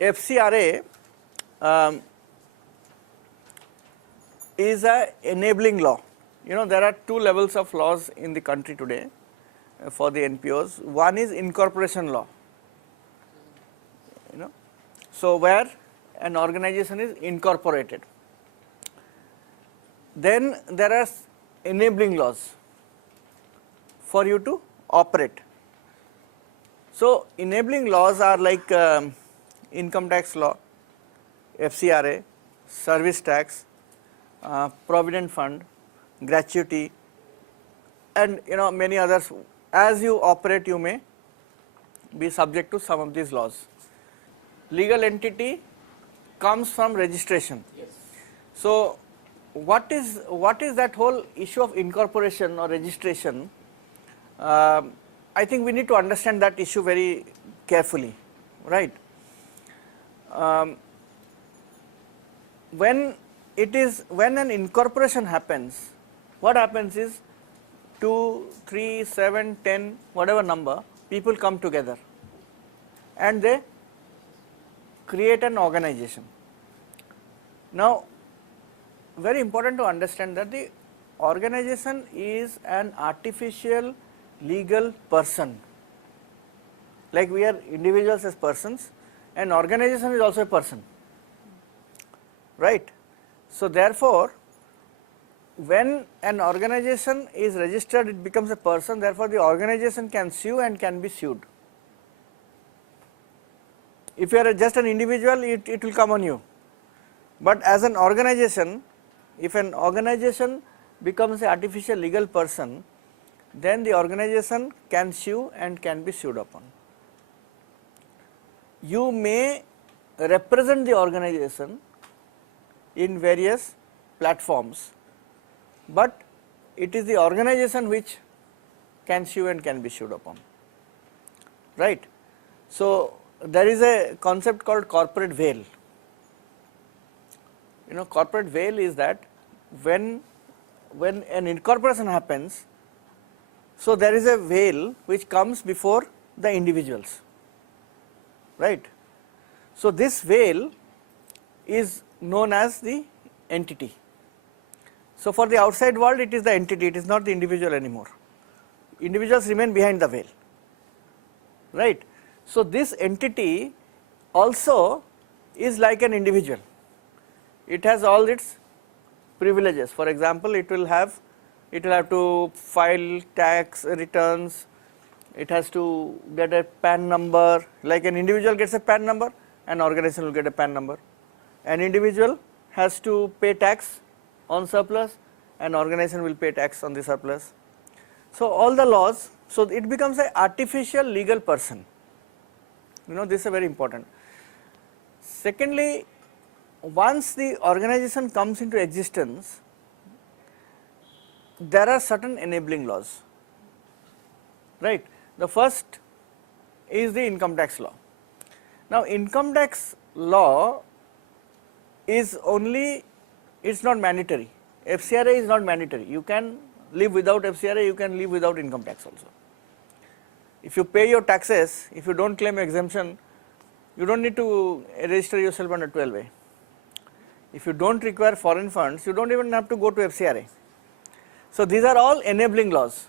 FCRA is a enabling law. You know, there are two levels of laws in the country today for the NPOs. One is incorporation law, you know, so where an organization is incorporated. Then there are enabling laws for you to operate. So enabling laws are like income tax law, FCRA, service tax, provident fund, gratuity, and you know many others. As you operate, you may be subject to some of these laws. Legal entity comes from registration. Yes. So what is that whole issue of incorporation or registration? I think we need to understand that issue very carefully, right? When an incorporation happens, what happens is 2, 3, 7, 10, whatever number, people come together and they create an organization. Now, very important to understand that the organization is an artificial legal person. Like we are individuals as persons, an organization is also a person, right? So therefore, when an organization is registered, it becomes a person, therefore the organization can sue and can be sued. If you are just an individual, it will come on you. But as an organization, if an organization becomes an artificial legal person, then the organization can sue and can be sued upon. You may represent the organization in various platforms, but it is the organization which can sue and can be sued upon, right? So there is a concept called corporate veil. You know, corporate veil is that when an incorporation happens, so there is a veil which comes before the individuals, right? So this veil is known as the entity. So for the outside world, it is the entity, it is not the individual anymore. Individuals remain behind the veil, right? So this entity also is like an individual. It has all its privileges. For example, it will have to file tax returns, it has to get a PAN number, like an individual gets a PAN number, an organization will get a PAN number. An individual has to pay tax on surplus, an organization will pay tax on the surplus. So all the laws, so it becomes an artificial legal person. You know, this is very important. Secondly, once the organization comes into existence, there are certain enabling laws, right? The first is the income tax law. Now income tax law is only, it's not mandatory. FCRA is not mandatory. You can live without FCRA, you can live without income tax also. If you pay your taxes, if you don't claim exemption, you don't need to register yourself under 12A. If you don't require foreign funds, you don't even have to go to FCRA. So these are all enabling laws.